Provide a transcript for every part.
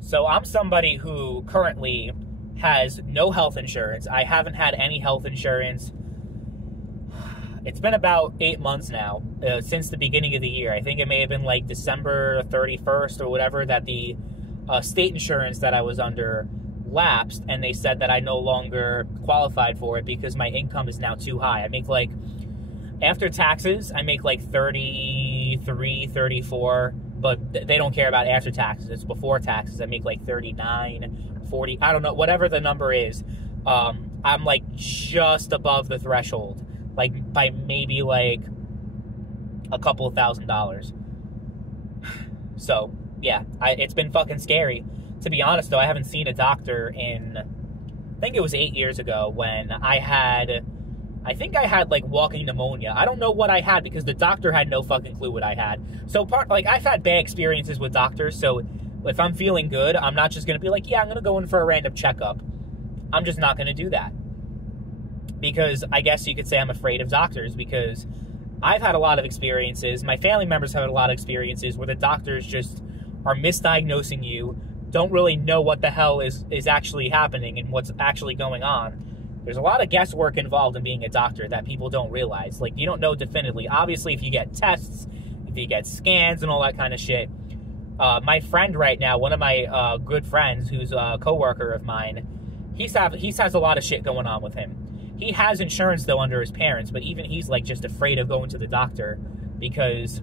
So I'm somebody who currently has no health insurance. I haven't had any health insurance. It's been about 8 months now, since the beginning of the year. I think it may have been like December 31st or whatever that the state insurance that I was under lapsed, and they said that I no longer qualified for it because my income is now too high. I make like, after taxes, I make like 33, 34, but they don't care about after taxes. It's before taxes. I make like 39, 40, I don't know, whatever the number is. I'm like just above the threshold, like by maybe like a couple of $1,000s. So yeah, it's been fucking scary. To be honest, though, I haven't seen a doctor in, I think it was 8 years ago when I think I had like walking pneumonia. I don't know what I had because the doctor had no fucking clue what I had. So I've had bad experiences with doctors. So if I'm feeling good, I'm not just going to be like, yeah, I'm going to go in for a random checkup. I'm just not going to do that. Because I guess you could say I'm afraid of doctors, because I've had a lot of experiences. My family members have had a lot of experiences where the doctors just are misdiagnosing you, don't really know what the hell is actually happening and what's actually going on. There's a lot of guesswork involved in being a doctor that people don't realize. Like, you don't know definitively. Obviously, if you get tests, if you get scans and all that kind of shit. My friend right now, one of my good friends who's a coworker of mine, he has a lot of shit going on with him. He has insurance, though, under his parents, but even he's, like, just afraid of going to the doctor because,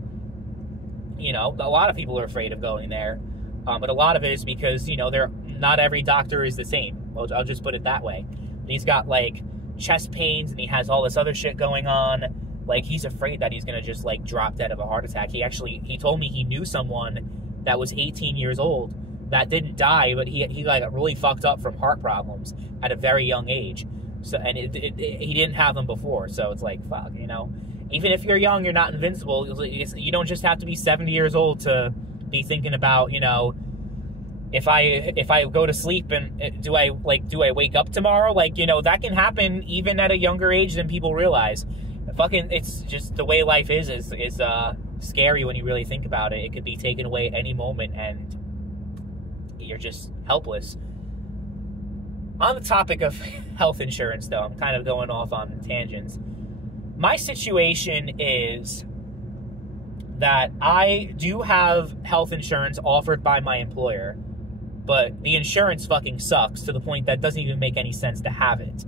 you know, a lot of people are afraid of going there. But a lot of it is because, you know, not every doctor is the same. Well, I'll just put it that way. He's got, like, chest pains, and he has all this other shit going on. Like, he's afraid that he's going to just, like, drop dead of a heart attack. He told me he knew someone that was 18 years old that didn't die, but he like, got really fucked up from heart problems at a very young age. So, and he didn't have them before, so it's like, fuck, you know? Even if you're young, you're not invincible. You don't just have to be 70 years old to be thinking about, you know, if I go to sleep and do I wake up tomorrow? Like, you know, that can happen even at a younger age than people realize. Fucking, it's just the way life is scary when you really think about it. It could be taken away at any moment, and you're just helpless. On the topic of health insurance, though, I'm kind of going off on tangents. My situation is that I do have health insurance offered by my employer, but the insurance fucking sucks to the point that it doesn't even make any sense to have it.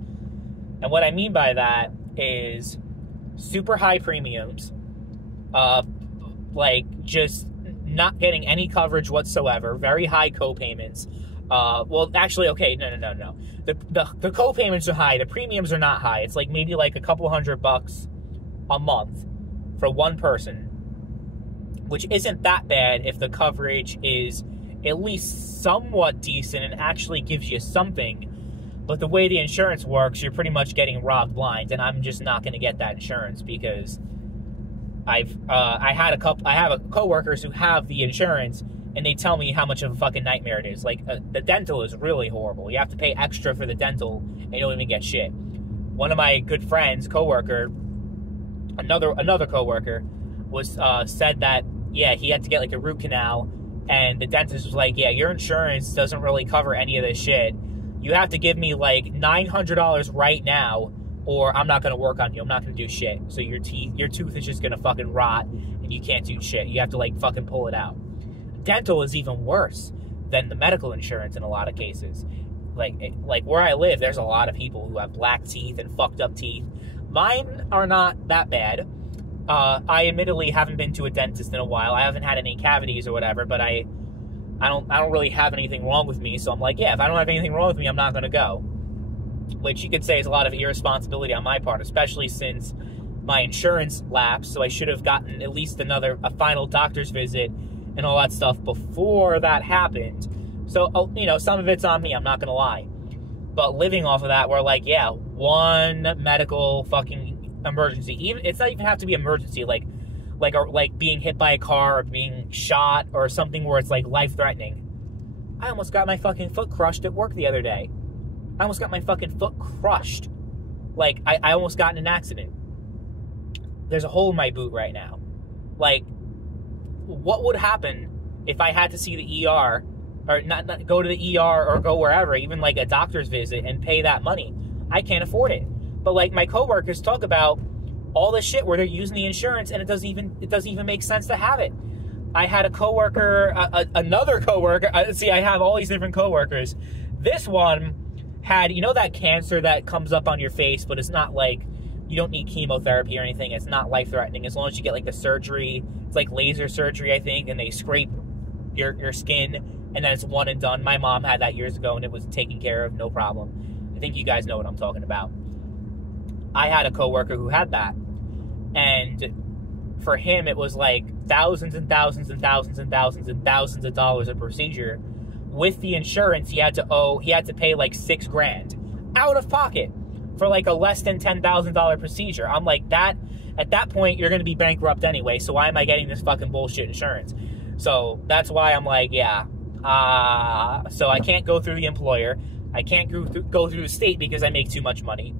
And what I mean by that is super high premiums, like just not getting any coverage whatsoever, very high co-payments. Well, actually, okay, no. The co-payments are high, the premiums are not high. It's like maybe like a couple $100 a month for one person, which isn't that bad if the coverage is at least somewhat decent and actually gives you something. But the way the insurance works, you're pretty much getting robbed blind, and I'm just not going to get that insurance because I have coworkers who have the insurance, and they tell me how much of a fucking nightmare it is. Like, the dental is really horrible. You have to pay extra for the dental, and you don't even get shit. One of my good friends, coworker, another coworker, was said that, yeah, he had to get like a root canal, and the dentist was like, yeah, your insurance doesn't really cover any of this shit. You have to give me like $900 right now, or I'm not going to work on you. I'm not going to do shit. So your tooth is just going to fucking rot, and you can't do shit. You have to like fucking pull it out. Dental is even worse than the medical insurance in a lot of cases. Like where I live, there's a lot of people who have black teeth and fucked up teeth. Mine are not that bad. I admittedly haven't been to a dentist in a while. I haven't had any cavities or whatever, but I don't really have anything wrong with me. So I'm like, yeah, if I don't have anything wrong with me, I'm not going to go. Which you could say is a lot of irresponsibility on my part, especially since my insurance lapsed. So I should have gotten at least a final doctor's visit and all that stuff before that happened. So, you know, some of it's on me, I'm not going to lie. But living off of that, we're like, yeah, one medical fucking emergency. It's not even have to be emergency, like being hit by a car or being shot or something where it's like life-threatening. I almost got my fucking foot crushed at work the other day. I almost got my fucking foot crushed. Like, I almost got in an accident. There's a hole in my boot right now. Like, what would happen if I had to see the ER or not go to the ER or go wherever, even like a doctor's visit, and pay that money. I can't afford it. But like my coworkers talk about all this shit where they're using the insurance, and it doesn't even make sense to have it. I had a coworker, another coworker. See, I have all these different coworkers. This one had, you know, that cancer that comes up on your face, but it's not like, you don't need chemotherapy or anything. It's not life-threatening as long as you get like the surgery. It's like laser surgery, I think, and they scrape your skin, and then it's one and done. My mom had that years ago, and it was taken care of, no problem. I think you guys know what I'm talking about. I had a coworker who had that, and for him, it was like thousands and thousands and thousands and thousands and thousands of dollars a procedure. With the insurance, he had to pay like $6,000 out of pocket for like a less than $10,000 procedure. I'm like, that at that point, you're going to be bankrupt anyway, so why am I getting this fucking bullshit insurance? So that's why I'm like, yeah. So I can't go through the employer. I can't go through the state because I make too much money.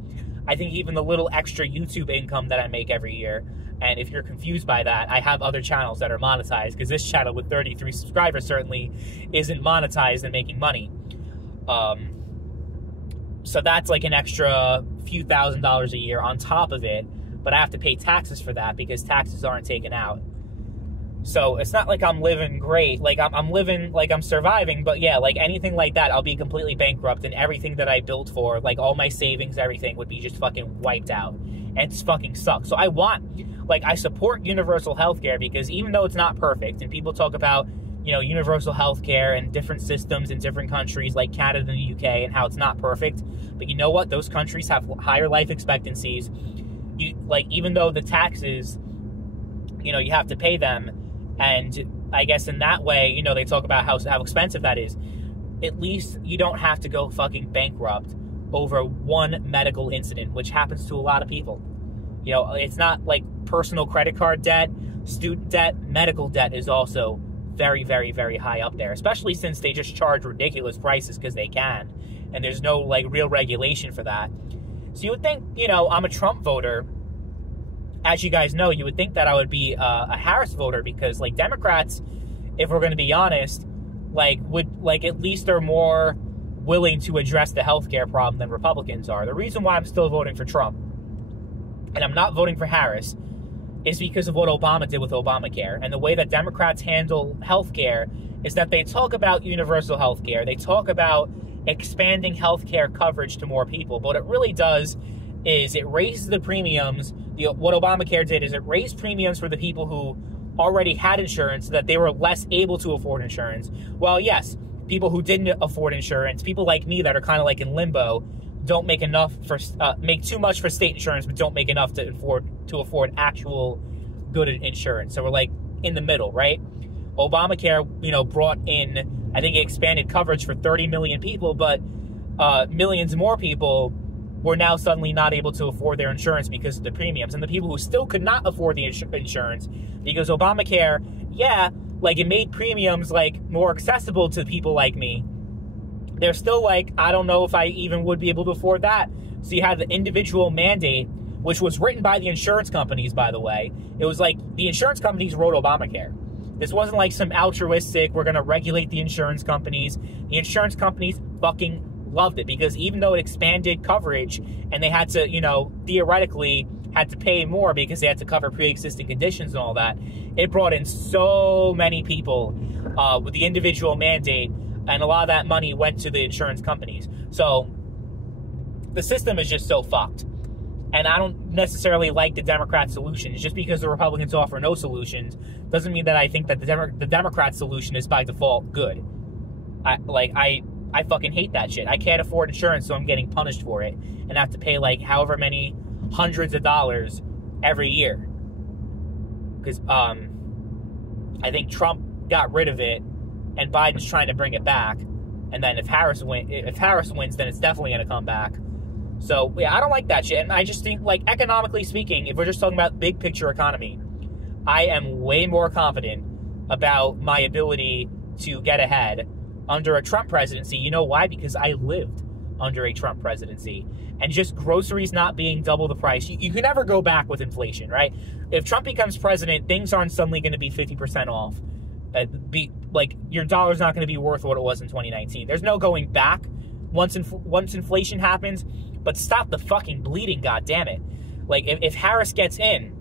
I think even the little extra YouTube income that I make every year, and if you're confused by that, I have other channels that are monetized, because this channel with 33 subscribers certainly isn't monetized and making money. So that's like an extra few $1,000s a year on top of it, but I have to pay taxes for that because taxes aren't taken out. So it's not like I'm living great. Like I'm living, like I'm surviving, but yeah, like anything like that, I'll be completely bankrupt, and everything that I built for, like all my savings, everything would be just fucking wiped out, and it fucking sucks. So I support universal healthcare, because even though it's not perfect, and people talk about, you know, universal healthcare and different systems in different countries like Canada and the UK, and how it's not perfect, but you know what? Those countries have higher life expectancies. Even though the taxes, you know, you have to pay them. And I guess in that way, you know, they talk about how expensive that is. At least you don't have to go fucking bankrupt over one medical incident, which happens to a lot of people. You know, it's not like personal credit card debt, student debt, medical debt is also very, very, very high up there, especially since they just charge ridiculous prices because they can, and there's no like real regulation for that. So you would think, you know, I'm a Trump voter. As you guys know, you would think that I would be a Harris voter, because like Democrats, if we're going to be honest, would at least are more willing to address the healthcare problem than Republicans are. The reason why I'm still voting for Trump and I'm not voting for Harris is because of what Obama did with Obamacare. And the way that Democrats handle healthcare is that they talk about universal healthcare. They talk about expanding healthcare coverage to more people. But what it really does is it raises the premiums. What Obamacare did is it raised premiums for the people who already had insurance so that they were less able to afford insurance. Well, yes, people who didn't afford insurance, people like me that are kind of like in limbo, don't make enough for make too much for state insurance, but don't make enough to afford actual good insurance. So we're like in the middle, right? Obamacare, you know, brought in, I think it expanded coverage for 30 million people, but millions more people were now suddenly not able to afford their insurance because of the premiums. And the people who still could not afford the insurance, because Obamacare, yeah, like it made premiums like more accessible to people like me, they're still like, I don't know if I even would be able to afford that. So you had the individual mandate, which was written by the insurance companies, by the way. It was like the insurance companies wrote Obamacare. This wasn't like some altruistic, we're going to regulate the insurance companies. The insurance companies fucking loved it, because even though it expanded coverage and they had to, you know, theoretically had to pay more because they had to cover pre-existing conditions and all that, it brought in so many people with the individual mandate, and a lot of that money went to the insurance companies. So the system is just so fucked. And I don't necessarily like the Democrat solutions. Just because the Republicans offer no solutions doesn't mean that I think that the Democrat solution is by default good. I fucking hate that shit. I can't afford insurance, so I'm getting punished for it, and I have to pay like however many hundreds of dollars every year. Because I think Trump got rid of it, and Biden's trying to bring it back. And then if Harris wins, then it's definitely going to come back. So yeah, I don't like that shit. And I just think, like, economically speaking, if we're just talking about big picture economy, I am way more confident about my ability to get ahead under a Trump presidency. You know why? Because I lived under a Trump presidency. And just groceries not being double the price. You can never go back with inflation, right? If Trump becomes president, things aren't suddenly going to be 50% off. like, your dollar's not going to be worth what it was in 2019. There's no going back once inflation happens, but stop the fucking bleeding, goddammit. Like, if Harris gets in,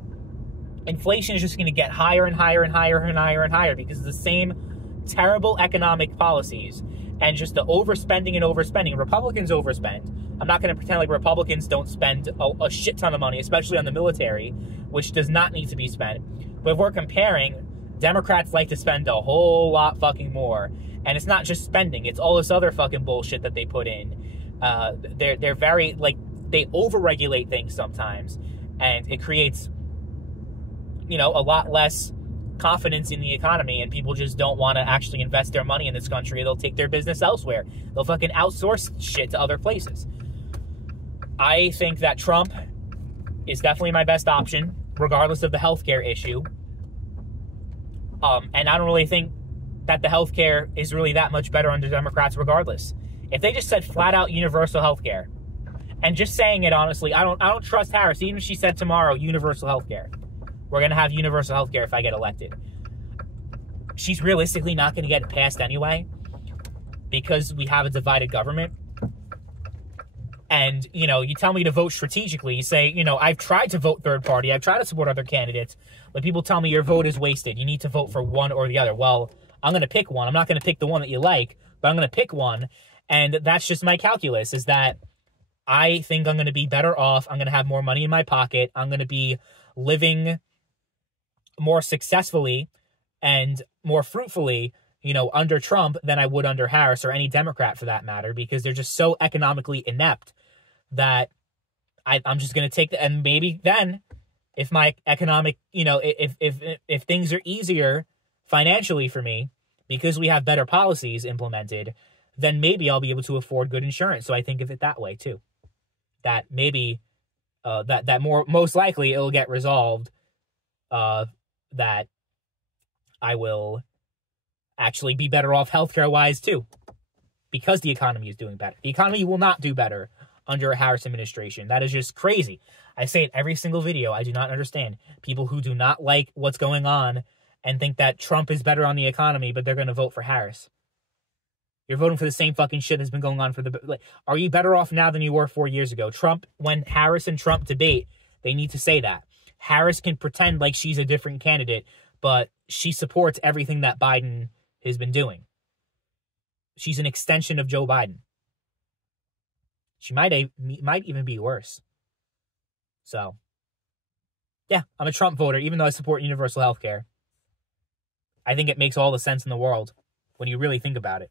inflation is just going to get higher and higher and higher and higher and higher because of the same terrible economic policies and just the overspending and overspending. Republicans overspend. I'm not going to pretend like Republicans don't spend a shit ton of money, especially on the military, which does not need to be spent. But if we're comparing, Democrats like to spend a whole lot fucking more. And it's not just spending, it's all this other fucking bullshit that they put in. They're very, like, they overregulate things sometimes. And it creates, you know, a lot less confidence in the economy, and people just don't want to actually invest their money in this country. They'll take their business elsewhere. They'll fucking outsource shit to other places. I think that Trump is definitely my best option, regardless of the healthcare issue. And I don't really think that the healthcare is really that much better under Democrats regardless. If they just said flat out universal healthcare, and just saying it honestly, I don't trust Harris. Even if she said tomorrow universal healthcare, we're going to have universal healthcare if I get elected, she's realistically not going to get it passed anyway because we have a divided government. And, you know, you tell me to vote strategically. You say, you know, I've tried to vote third party. I've tried to support other candidates. But people tell me your vote is wasted. You need to vote for one or the other. Well, I'm going to pick one. I'm not going to pick the one that you like, but I'm going to pick one. And that's just my calculus, is that I think I'm going to be better off. I'm going to have more money in my pocket. I'm going to be living more successfully and more fruitfully, you know, under Trump than I would under Harris or any Democrat for that matter, because they're just so economically inept that I'm just going to take the, and maybe then if my economic, you know, if things are easier financially for me because we have better policies implemented, then maybe I'll be able to afford good insurance. So I think of it that way too, that maybe most likely it'll get resolved, that I will actually be better off healthcare wise too, because the economy is doing better. The economy will not do better under a Harris administration. That is just crazy. I say it every single video. I do not understand people who do not like what's going on and think that Trump is better on the economy, but they're going to vote for Harris. You're voting for the same fucking shit that's been going on for the... Like, are you better off now than you were 4 years ago? Trump, when Harris and Trump debate, they need to say that. Harris can pretend like she's a different candidate, but she supports everything that Biden has been doing. She's an extension of Joe Biden. She might even be worse. So, yeah, I'm a Trump voter, even though I support universal health care. I think it makes all the sense in the world when you really think about it.